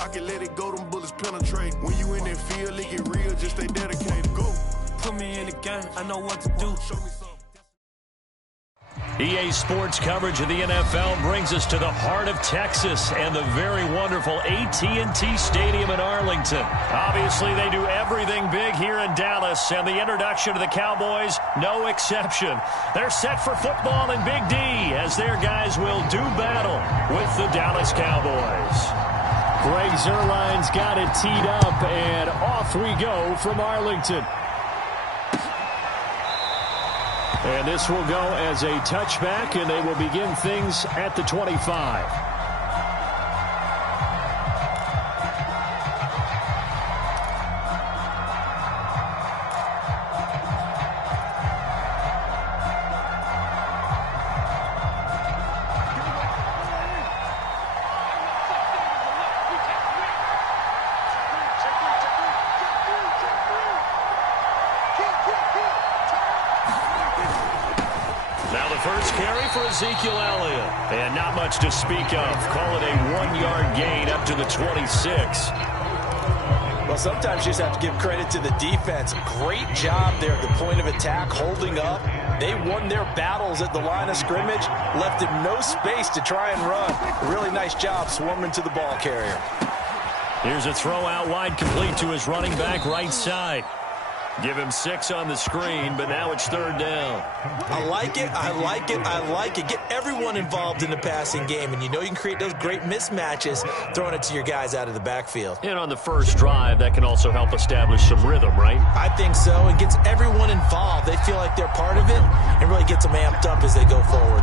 pocket, let it go, them bullets penetrate. When you in that field, it get real, just stay dedicated. Go. Put me in the game, I know what to do. Show me something. EA Sports coverage of the NFL brings us to the heart of Texas and the very wonderful AT&T Stadium in Arlington. Obviously, they do everything big here in Dallas, and the introduction of the Cowboys, no exception. They're set for football in Big D as their guys will do battle with the Dallas Cowboys. Greg Zuerlein's got it teed up, and off we go from Arlington. And this will go as a touchback, and they will begin things at the 25. Ezekiel Elliott, and not much to speak of. Call it a 1-yard gain up to the 26. Well, sometimes you just have to give credit to the defense. Great job there at the point of attack, holding up. They won their battles at the line of scrimmage, left him no space to try and run. Really nice job swarming to the ball carrier. Here's a throw out wide, complete to his running back right side. Give him 6 on the screen, but now it's 3rd down. I like it, I like it, I like it. Get everyone involved in the passing game, and you know you can create those great mismatches throwing it to your guys out of the backfield. And on the first drive, that can also help establish some rhythm, right? I think so. It gets everyone involved. They feel like they're part of it, and really gets them amped up as they go forward.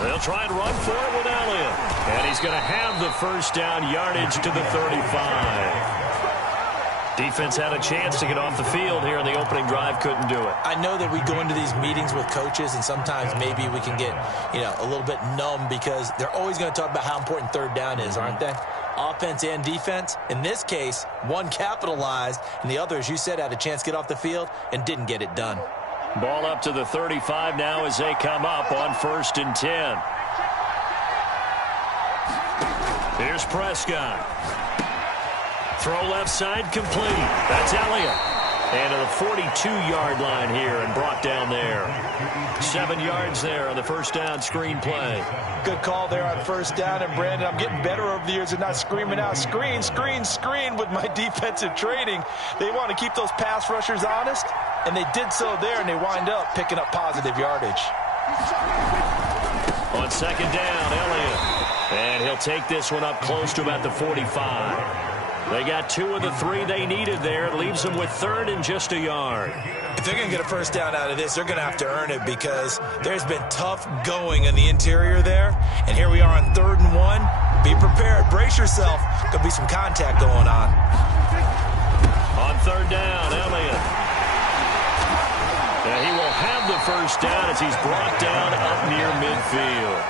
They'll try and run for it with Elliott. And he's going to have the first down yardage to the 35. Defense had a chance to get off the field here in the opening drive, couldn't do it. I know that we go into these meetings with coaches, and sometimes maybe we can get, a little bit numb because they're always going to talk about how important 3rd down is, aren't they? Offense and defense. In this case, one capitalized, and the other, as you said, had a chance to get off the field and didn't get it done. Ball up to the 35 now as they come up on 1st and 10. Here's Prescott. Throw left side complete. That's Elliott. And to the 42-yard line here and brought down there. 7 yards there on the first down screen play. Good call there on 1st down. And, Brandon, I'm getting better over the years and not screaming out, screen, screen, screen with my defensive training. They want to keep those pass rushers honest, and they did so there, and they wind up picking up positive yardage. On 2nd down, Elliott. And he'll take this one up close to about the 45. They got 2 of the 3 they needed there. It leaves them with 3rd and just a yard. If they're going to get a first down out of this, they're going to have to earn it because there's been tough going in the interior there. And here we are on 3rd and 1. Be prepared. Brace yourself. There'll be some contact going on. On 3rd down, Elliott. He will have the first down as he's brought down up near midfield.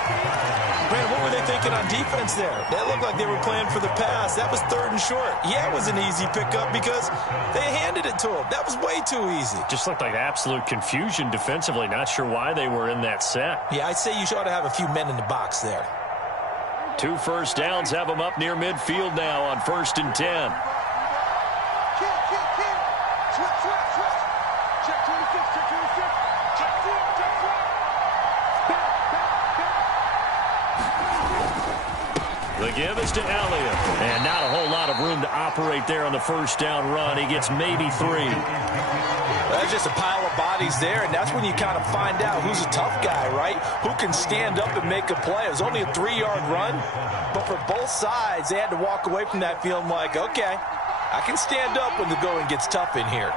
Brandon, what were they thinking on defense there? That looked like they were playing for the pass. That was 3rd and short. Yeah, it was an easy pickup because they handed it to him. That was way too easy. Just looked like absolute confusion defensively. Not sure why they were in that set. Yeah, I'd say you ought to have a few men in the box there. 2 first downs have them up near midfield now on 1st and 10. The give is to Elliott. And not a whole lot of room to operate there on the first down run. He gets maybe 3. There's just a pile of bodies there, and that's when you kind of find out who's a tough guy, right? Who can stand up and make a play. It was only a 3-yard run, but for both sides, they had to walk away from that feeling like, okay, I can stand up when the going gets tough in here.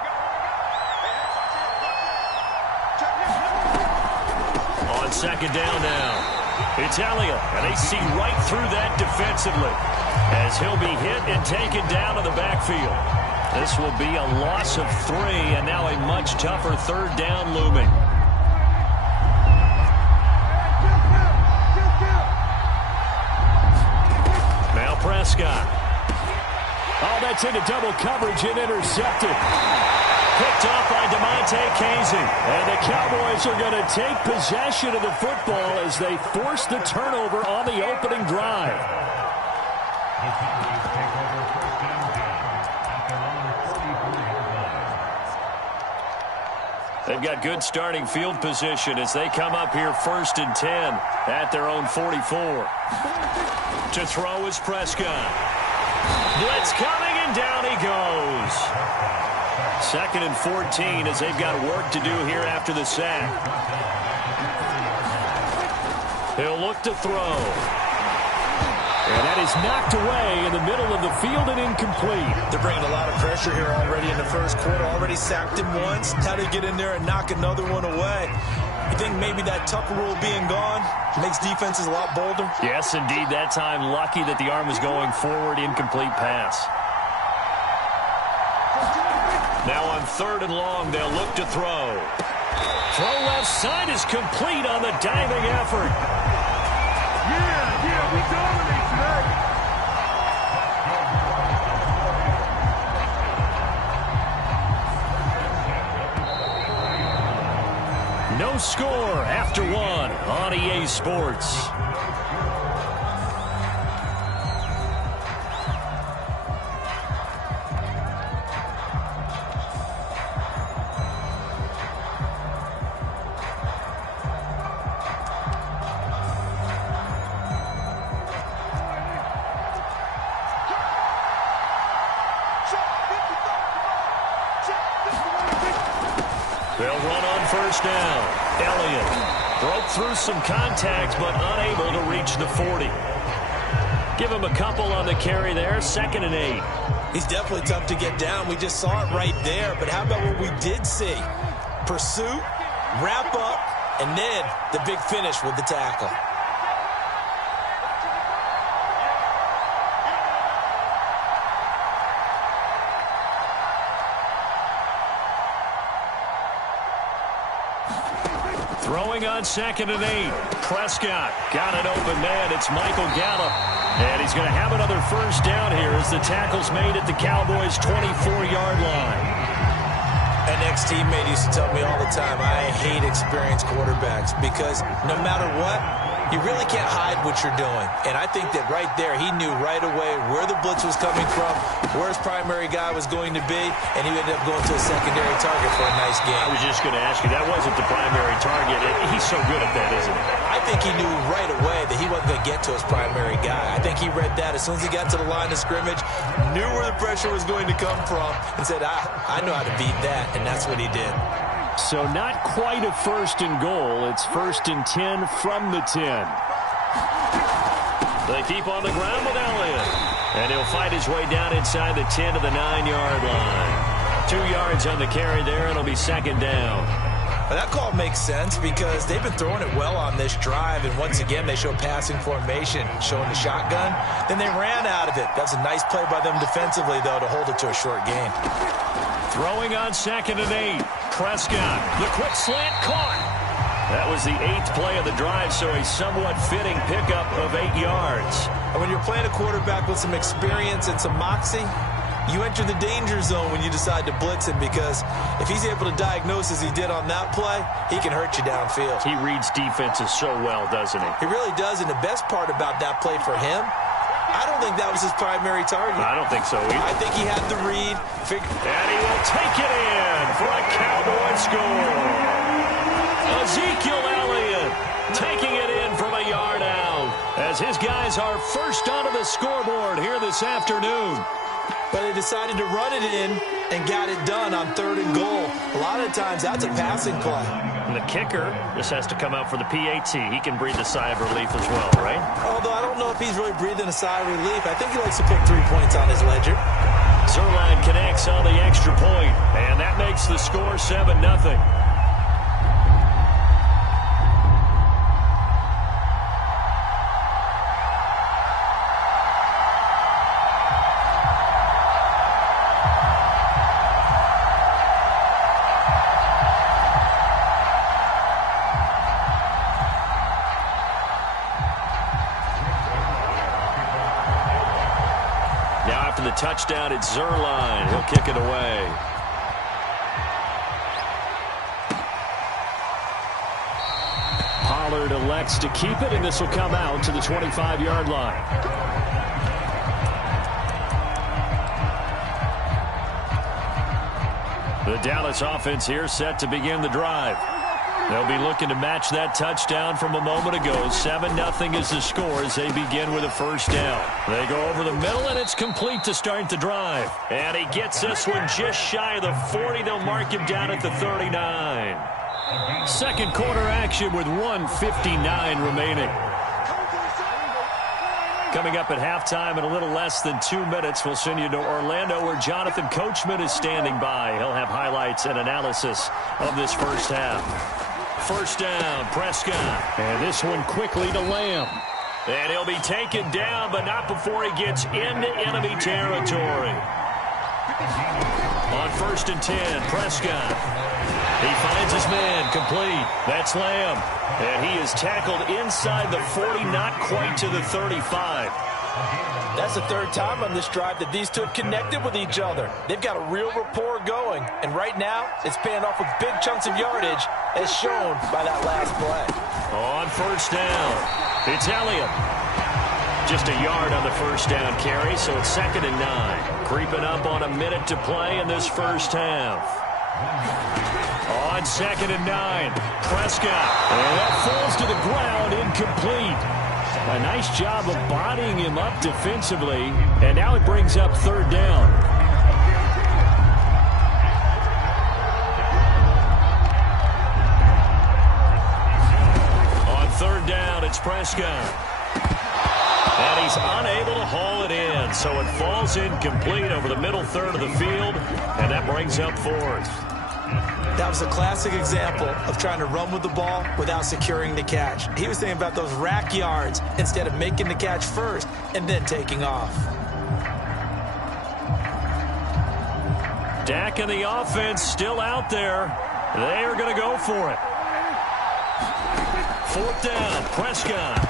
On 2nd down now. It's Elliott, and they see right through that defensively as he'll be hit and taken down to the backfield. This will be a loss of 3, and now a much tougher 3rd down looming. Now Prescott. Oh, that's into double coverage and intercepted. picked off by Casey. And the Cowboys are going to take possession of the football as they force the turnover on the opening drive. They've got good starting field position as they come up here 1st and 10 at their own 44. To throw is Prescott. Blitz coming, and down he goes. 2nd and 14 as they've got work to do here after the sack. He'll look to throw. And that is knocked away in the middle of the field and incomplete. They're bringing a lot of pressure here already in the first quarter. Already sacked him once. How to get in there and knock another one away. You think maybe that Tucker rule being gone makes defenses a lot bolder? Yes, indeed. That time, lucky that the arm was going forward. Incomplete pass. Now on 3rd and long, they'll look to throw. Throw left side is complete on the diving effort. Yeah, we dominate today. No score after 1 on EA Sports. They'll run on 1st down. Elliott broke through some contact, but unable to reach the 40. Give him a couple on the carry there. 2nd and 8. He's definitely tough to get down. We just saw it right there. But how about what we did see? Pursuit, wrap up, and then the big finish with the tackle. Throwing on 2nd and 8. Prescott got an open man. It's Michael Gallup. And he's going to have another 1st down here as the tackle's made at the Cowboys' 24-yard line. An ex-teammate used to tell me all the time, I hate experienced quarterbacks because no matter what, you really can't hide what you're doing. And I think that right there, he knew right away where the blitz was coming from, where his primary guy was going to be, and he ended up going to a secondary target for a nice game. I was just going to ask you, that wasn't the primary target. He's so good at that, isn't he? I think he knew right away that he wasn't going to get to his primary guy. I think he read that as soon as he got to the line of scrimmage, knew where the pressure was going to come from, and said, I know how to beat that, and that's what he did. So not quite a 1st and goal. It's 1st and 10 from the 10. They keep on the ground with Elliott. And he'll fight his way down inside the 10 to the 9-yard line. 2 yards on the carry there, and it'll be 2nd down. Well, that call makes sense because they've been throwing it well on this drive, and once again they show passing formation, showing the shotgun. Then they ran out of it. That's a nice play by them defensively, though, to hold it to a short gain. Throwing on 2nd and 8. Prescott, the quick slant caught. That was the 8th play of the drive, so a somewhat fitting pickup of 8 yards. And when you're playing a quarterback with some experience and some moxie, you enter the danger zone when you decide to blitz him because if he's able to diagnose as he did on that play, he can hurt you downfield. He reads defenses so well, doesn't he? He really does, and the best part about that play for him, I don't think that was his primary target. I don't think so either. I think he had the read. And he will take it in for a Cowboy score. Ezekiel Elliott taking it in from a yard out as his guys are first onto the scoreboard here this afternoon. But they decided to run it in and got it done on 3rd and goal. A lot of times that's a passing play. And the kicker just has to come out for the PAT. He can breathe a sigh of relief as well, right? Although I don't know if he's really breathing a sigh of relief. I think he likes to pick 3 points on his ledger. Zerline connects on the extra point, and that makes the score 7-0. Now after the touchdown, it's Zerline. He'll kick it away. Pollard elects to keep it, and this will come out to the 25-yard line. The Dallas offense here set to begin the drive. They'll be looking to match that touchdown from a moment ago. 7-0 is the score as they begin with a first down. They go over the middle, and it's complete to start the drive. And he gets this one just shy of the 40. They'll mark him down at the 39. Second quarter action with 1:59 remaining. Coming up at halftime in a little less than 2 minutes, we'll send you to Orlando where Jonathan Coachman is standing by. He'll have highlights and analysis of this first half. First down, Prescott. And this one quickly to Lamb. And he'll be taken down, but not before he gets into enemy territory. On 1st and 10, Prescott. He finds his man, complete. That's Lamb. And he is tackled inside the 40, not quite to the 35. That's the third time on this drive that these two have connected with each other. They've got a real rapport going. And right now, it's paying off with big chunks of yardage, as shown by that last play. On 1st down, it's Elliott. Just a yard on the first down carry, so it's 2nd and 9. Creeping up on a minute to play in this first half. On 2nd and 9, Prescott. And that falls to the ground, incomplete. A nice job of bodying him up defensively, and now it brings up 3rd down. On 3rd down, it's Prescott. And he's unable to haul it in, so it falls incomplete over the middle third of the field, and that brings up 4th. That was a classic example of trying to run with the ball without securing the catch. He was thinking about those rack yards instead of making the catch first and then taking off. Dak and the offense still out there. They are going to go for it. 4th down, Prescott.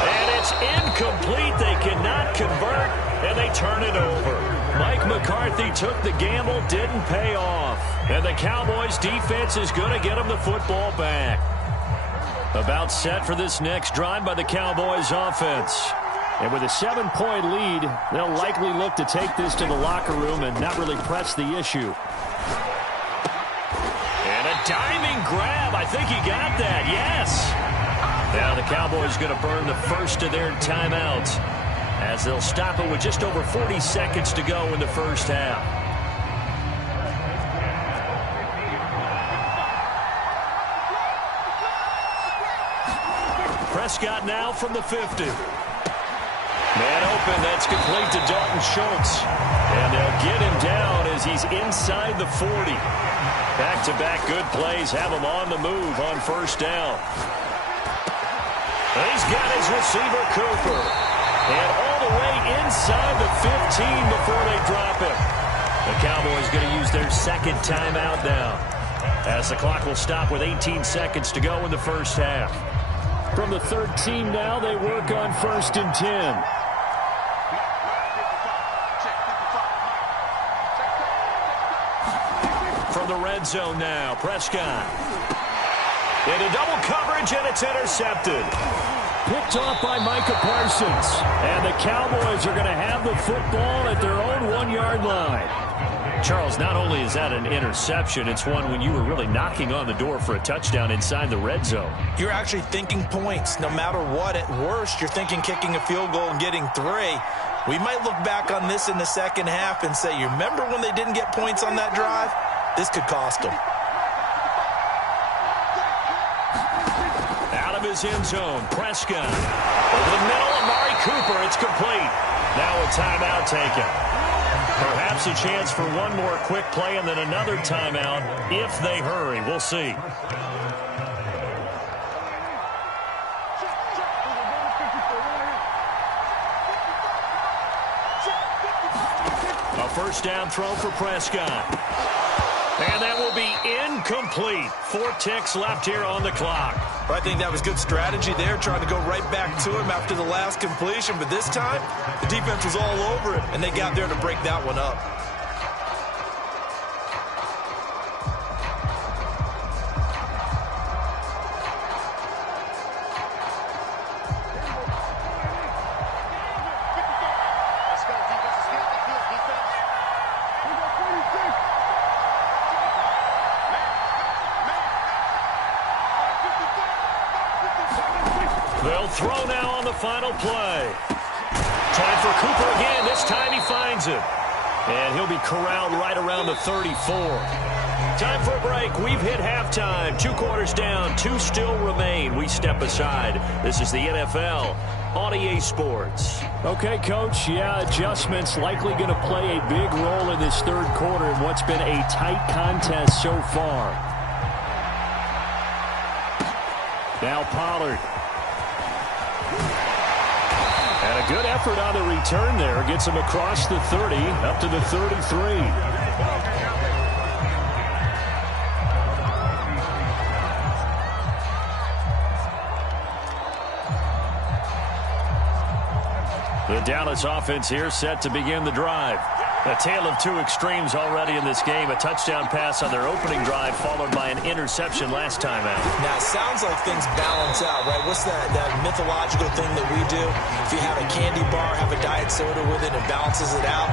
And it's incomplete. They cannot convert, and they turn it over. Mike McCarthy took the gamble, didn't pay off. And the Cowboys defense is going to get them the football back. About set for this next drive by the Cowboys offense. And with a 7-point lead, they'll likely look to take this to the locker room and not really press the issue. And a diving grab. I think he got that. Yes. Now the Cowboys going to burn the first of their timeouts, as they'll stop it with just over 40 seconds to go in the first half. Prescott now from the 50. Man open, that's complete to Dalton Schultz. And they'll get him down as he's inside the 40. Back-to-back good plays have him on the move on 1st down. He's got his receiver, Cooper. And all the way inside the 15 before they drop him. The Cowboys going to use their 2nd timeout now, as the clock will stop with 18 seconds to go in the first half. From the 13 now, they work on 1st and 10. From the red zone now, Prescott. Into double coverage, and it's intercepted. Picked off by Micah Parsons. And the Cowboys are going to have the football at their own 1-yard line. Charles, not only is that an interception, it's one when you were really knocking on the door for a touchdown inside the red zone. You're actually thinking points. No matter what, at worst, you're thinking kicking a field goal and getting 3. We might look back on this in the second half and say, you remember when they didn't get points on that drive? This could cost them. Out of his end zone, Prescott. Over the middle, Amari Cooper. It's complete. Now a timeout taken. Perhaps a chance for one more quick play and then another timeout if they hurry. We'll see. A first down throw for Prescott. And that will be incomplete. 4 ticks left here on the clock. I think that was good strategy there, trying to go right back to him after the last completion. But this time, the defense was all over it, and they got there to break that one up. They'll throw now on the final play. Time for Cooper again. This time he finds it. And he'll be corralled right around the 34. Time for a break. We've hit halftime. 2 quarters down. 2 still remain. We step aside. This is the NFL on EA Sports. Okay, Coach. Yeah, adjustments likely going to play a big role in this third quarter in what's been a tight contest so far. Now Pollard. And a good effort on the return there. Gets him across the 30, up to the 33. The Dallas offense here set to begin the drive. A tale of 2 extremes already in this game. A touchdown pass on their opening drive followed by an interception last time out. Now, it sounds like things balance out, right? What's that mythological thing that we do? If you have a candy bar, have a diet soda with it, it balances it out.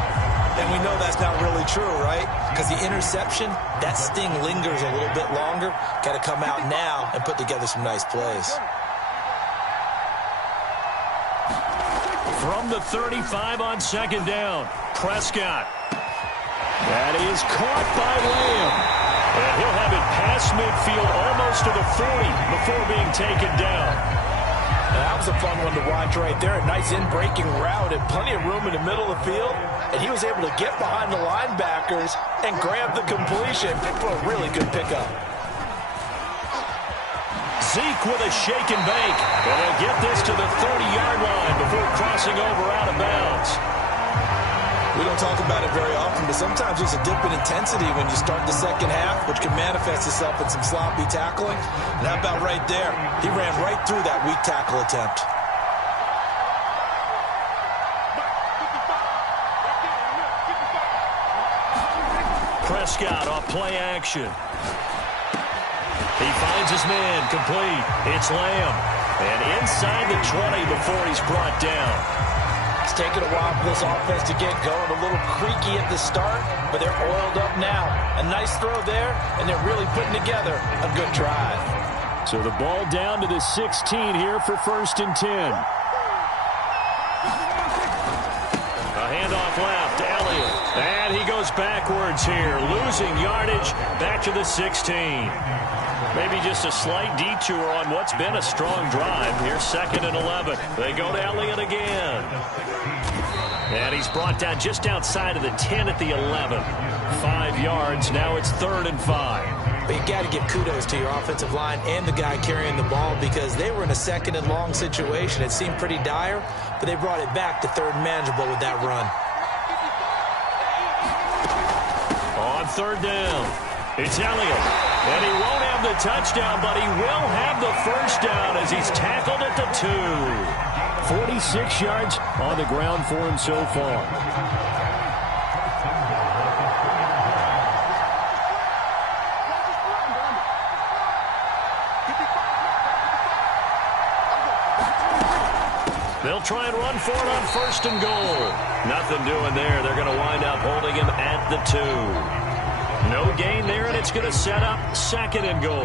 And we know that's not really true, right? Because the interception, that sting lingers a little bit longer. Got to come out now and put together some nice plays. From the 35 on second down, Prescott. That is caught by Lamb. And he'll have it past midfield almost to the 40 before being taken down. That was a fun one to watch right there. A nice in-breaking route and plenty of room in the middle of the field. And he was able to get behind the linebackers and grab the completion for a really good pickup. Zeke with a shake and bake. And they'll get this to the 30-yard line before crossing over out of bounds. We don't talk about it very often, but sometimes there's a dip in intensity when you start the second half, which can manifest itself in some sloppy tackling. And how about right there? He ran right through that weak tackle attempt. Prescott off play action. He finds his man, complete. It's Lamb. And inside the 20 before he's brought down. It's taken a while for this offense to get going. A little creaky at the start, but they're oiled up now. A nice throw there, and they're really putting together a good drive. So the ball down to the 16 here for 1st and 10. A handoff left, Elliott. And he goes backwards here, losing yardage back to the 16. Maybe just a slight detour on what's been a strong drive. Here's 2nd and 11. They go to Elliott again. And he's brought down just outside of the 10 at the 11. 5 yards. Now it's 3rd and 5. But you got to give kudos to your offensive line and the guy carrying the ball because they were in a 2nd and long situation. It seemed pretty dire, but they brought it back to 3rd and manageable with that run. On 3rd down, it's Elliott. And he won't have the touchdown, but he will have the 1st down as he's tackled at the 2. 46 yards on the ground for him so far. They'll try and run for it on 1st and goal. Nothing doing there. They're going to wind up holding him at the 2. No gain there, and it's going to set up 2nd and goal.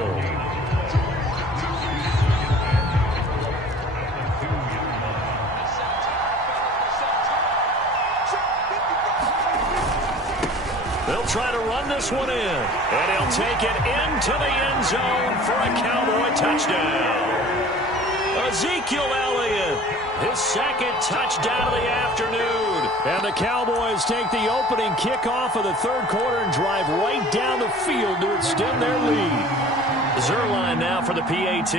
They'll try to run this one in, and he'll take it into the end zone for a Cowboy touchdown. Ezekiel Elliott, his 2nd touchdown of the afternoon. And the Cowboys take the opening kickoff of the 3rd quarter and drive right down the field to extend their lead. Zuerlein now for the PAT.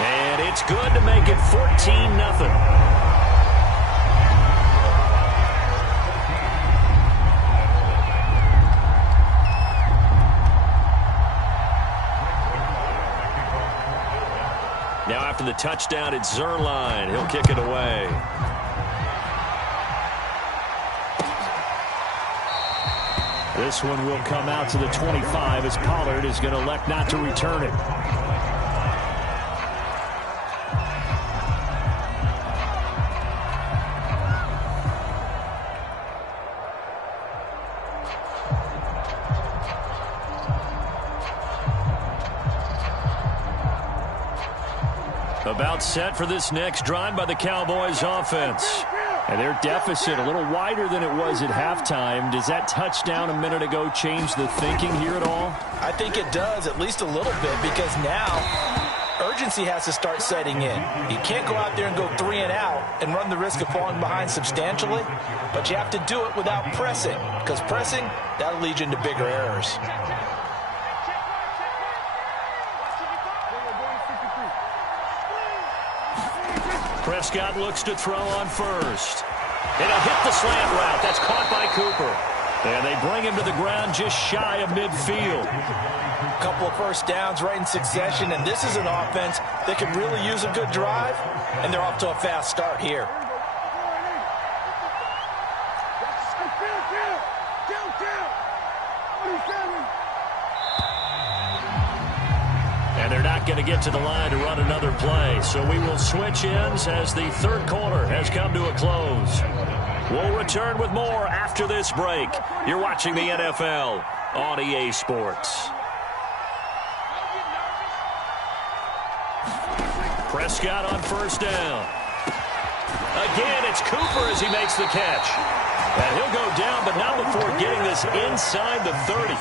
And it's good to make it 14-0. Now after the touchdown, it's Zuerlein. He'll kick it away. This one will come out to the 25 as Pollard is going to elect not to return it. About set for this next drive by the Cowboys offense. And their deficit a little wider than it was at halftime. Does that touchdown a minute ago change the thinking here at all? I think it does, at least a little bit, because now urgency has to start setting in. You can't go out there and go 3 and out and run the risk of falling behind substantially, but you have to do it without pressing, because pressing, that'll lead you into bigger errors. Prescott looks to throw on first. And he'll hit the slant route. That's caught by Cooper. And they bring him to the ground just shy of midfield. A couple of first downs right in succession, and this is an offense that can really use a good drive, and they're off to a fast start here. And they're not going to get to the line to run another play. So we will switch ends as the third quarter has come to a close. We'll return with more after this break. You're watching the NFL on EA Sports. Prescott on first down. Again, it's Cooper as he makes the catch. And he'll go down, but not before getting this inside the 30.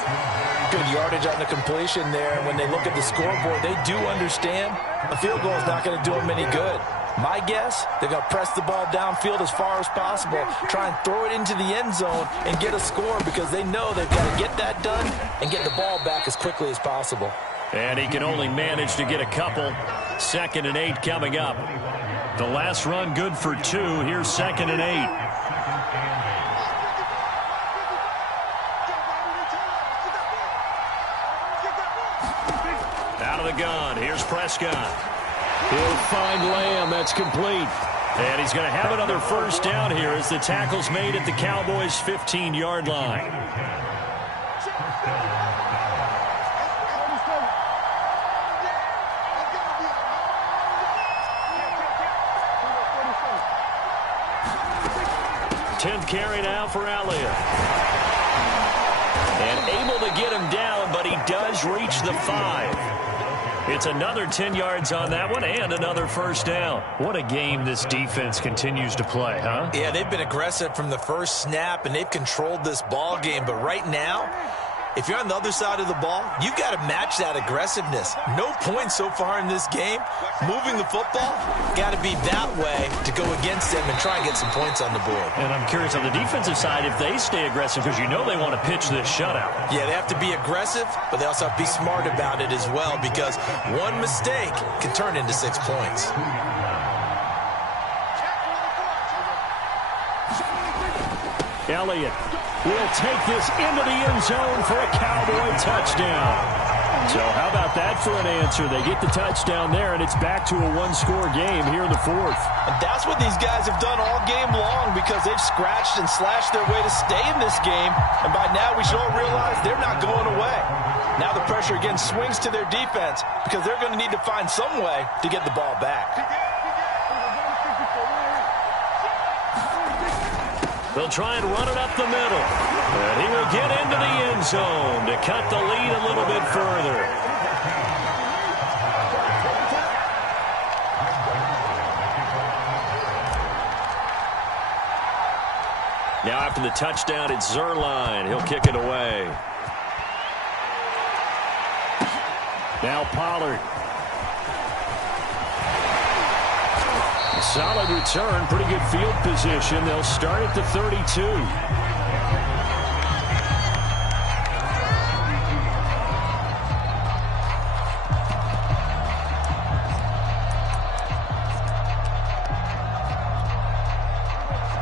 Good yardage on the completion there. When they look at the scoreboard, they do understand a field goal is not going to do them any good. My guess, they're going to press the ball downfield as far as possible, try and throw it into the end zone and get a score, because they know they've got to get that done and get the ball back as quickly as possible. And he can only manage to get a couple. 2nd and 8 coming up. The last run good for 2. Here's 2nd and 8. Out of the gun. Here's Prescott. He'll find Lamb. That's complete. And he's going to have another first down here as the tackle's made at the Cowboys' 15-yard line. Tenth carry now for Elliott. And able to get him down, but he does reach the 5. It's another 10 yards on that one and another first down. What a game this defense continues to play, huh? Yeah, they've been aggressive from the first snap, and they've controlled this ball game. But right now, if you're on the other side of the ball, you've got to match that aggressiveness. No points so far in this game. Moving the football, got to be that way to go against them and try and get some points on the board. And I'm curious on the defensive side if they stay aggressive, because you know they want to pitch this shutout. Yeah, they have to be aggressive, but they also have to be smart about it as well, because one mistake can turn into 6 points. Elliott will take this into the end zone for a Cowboy touchdown. So how about that for an answer? They get the touchdown there, and it's back to a one-score game here in the 4th. And that's what these guys have done all game long, because they've scratched and slashed their way to stay in this game. And by now, we should all realize they're not going away. Now the pressure again swings to their defense, because they're going to need to find some way to get the ball back. They'll try and run it up the middle. And he will get into the end zone to cut the lead a little bit further. Now after the touchdown, it's Zerline. He'll kick it away. Now Pollard. Solid return, pretty good field position. They'll start at the 32.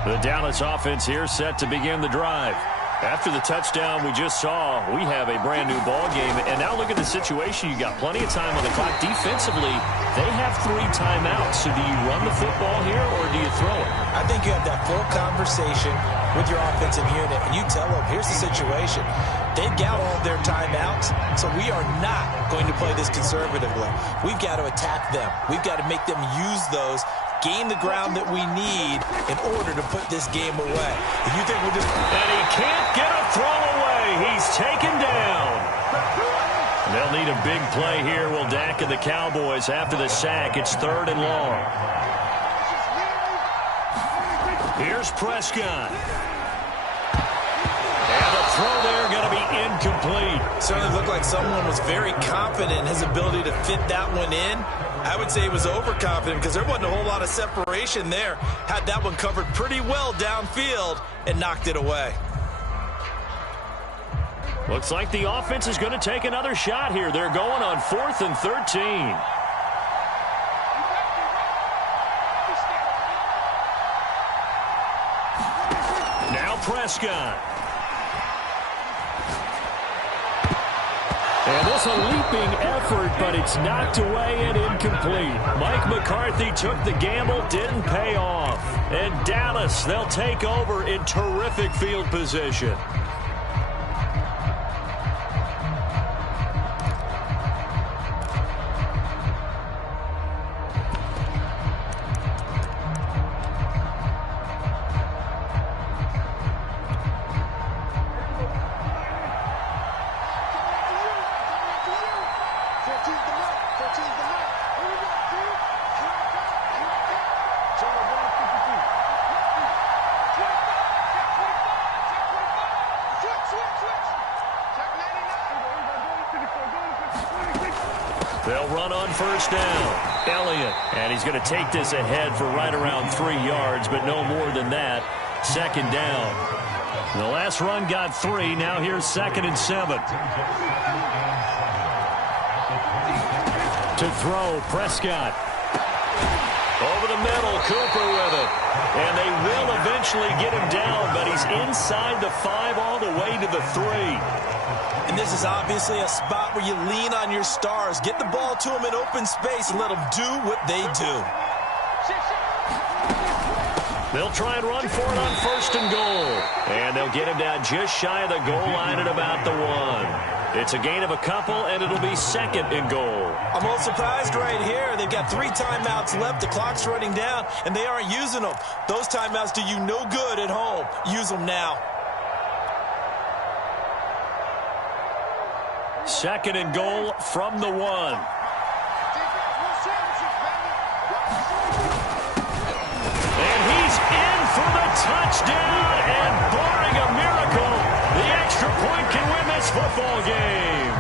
The Dallas offense here set to begin the drive. After the touchdown we just saw, we have a brand new ball game. And now look at the situation. You got plenty of time on the clock. Defensively, they have 3 timeouts. So do you run the football here or do you throw it? I think you have that full conversation with your offensive unit, and you tell them, here's the situation. They've got all of their timeouts, so we are not going to play this conservatively. We've got to attack them. We've got to make them use those, gain the ground that we need in order to put this game away. If you think we'll just... And he can't get a throw away. He's taken down. They'll need a big play here. Will Dak and the Cowboys after the sack. It's 3rd and long. Here's Prescott. And the throw there going to be incomplete. Certainly looked like someone was very confident in his ability to fit that one in. I would say he was overconfident because there wasn't a whole lot of separation there. Had that one covered pretty well downfield and knocked it away. Looks like the offense is going to take another shot here. They're going on 4th and 13. Now Prescott. And this a leaping effort, but it's knocked away and incomplete. Mike McCarthy took the gamble, didn't pay off. And Dallas, they'll take over in terrific field position. They'll run on 1st down. Elliott. And he's going to take this ahead for right around 3 yards, but no more than that. 2nd down. The last run got 3. Now here's 2nd and 7. To throw, Prescott. Over the middle, Cooper with it. And they will eventually get him down, but he's inside the 5 all the way to the 3. And this is obviously a spot where you lean on your stars. Get the ball to them in open space and let them do what they do. They'll try and run for it on 1st and goal. And they'll get him down just shy of the goal line at about the 1. It's a gain of a couple, and it'll be 2nd and goal. I'm a little surprised right here. They've got 3 timeouts left. The clock's running down, and they aren't using them. Those timeouts do you no good at home. Use them now. 2nd and goal from the 1. And he's in for the touchdown, and barring a miracle, the extra point can win this football game.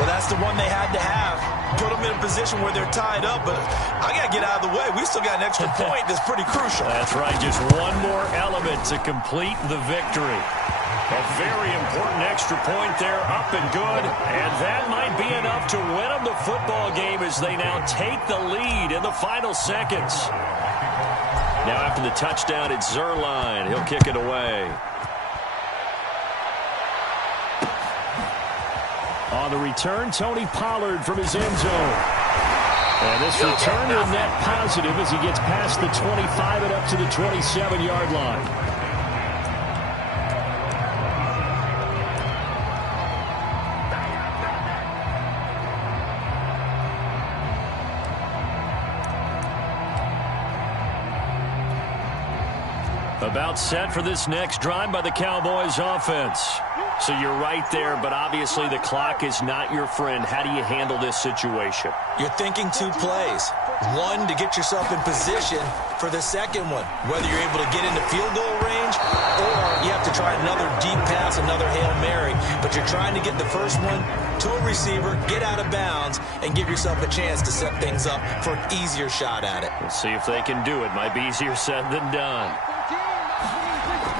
Well, that's the one they had to have. Put them in a position where they're tied up, but I got to get out of the way. We still got an extra point that's pretty crucial. That's right, just one more element to complete the victory. A very important extra point there, up and good, and that might be enough to win them the football game as they now take the lead in the final seconds. Now after the touchdown, it's Zerline. He'll kick it away. On the return, Tony Pollard from his end zone. And this return will net positive as he gets past the 25 and up to the 27-yard line. About set for this next drive by the Cowboys offense. So you're right there, but obviously the clock is not your friend. How do you handle this situation? You're thinking 2 plays. One, to get yourself in position for the second one, whether you're able to get into field goal range or you have to try another deep pass, another Hail Mary. But you're trying to get the first one to a receiver, get out of bounds, and give yourself a chance to set things up for an easier shot at it. We'll see if they can do it. Might be easier said than done.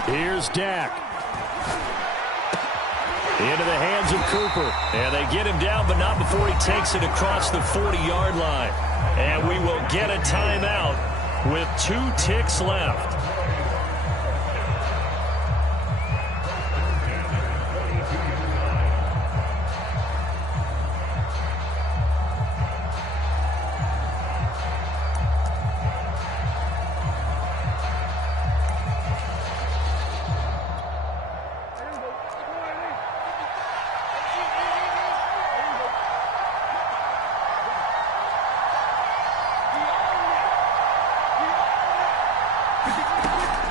Here's Dak. Into the hands of Cooper. And they get him down, but not before he takes it across the 40-yard line. And we will get a timeout with 2 ticks left.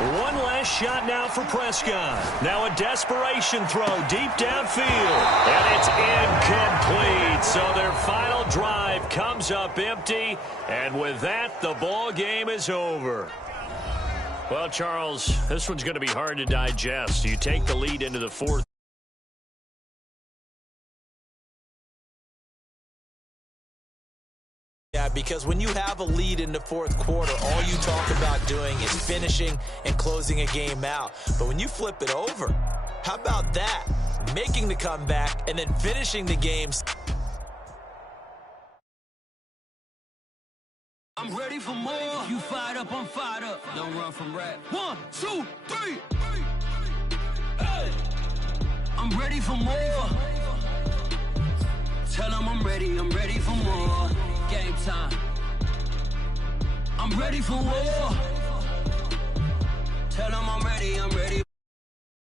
One last shot now for Prescott. Now a desperation throw deep downfield. And it's incomplete. So their final drive comes up empty. And with that, the ball game is over. Well, Charles, this one's going to be hard to digest. You take the lead into the fourth. Yeah, because when you have a lead in the fourth quarter, all you talk about doing is finishing and closing a game out. But when you flip it over, how about that? Making the comeback and then finishing the games. I'm ready for more. If you fired up, I'm fired up. Don't run from rap. 1, 2, 3. Hey. I'm ready for more. Tell them I'm ready for more. Game time. I'm ready for war. Tell them I'm ready.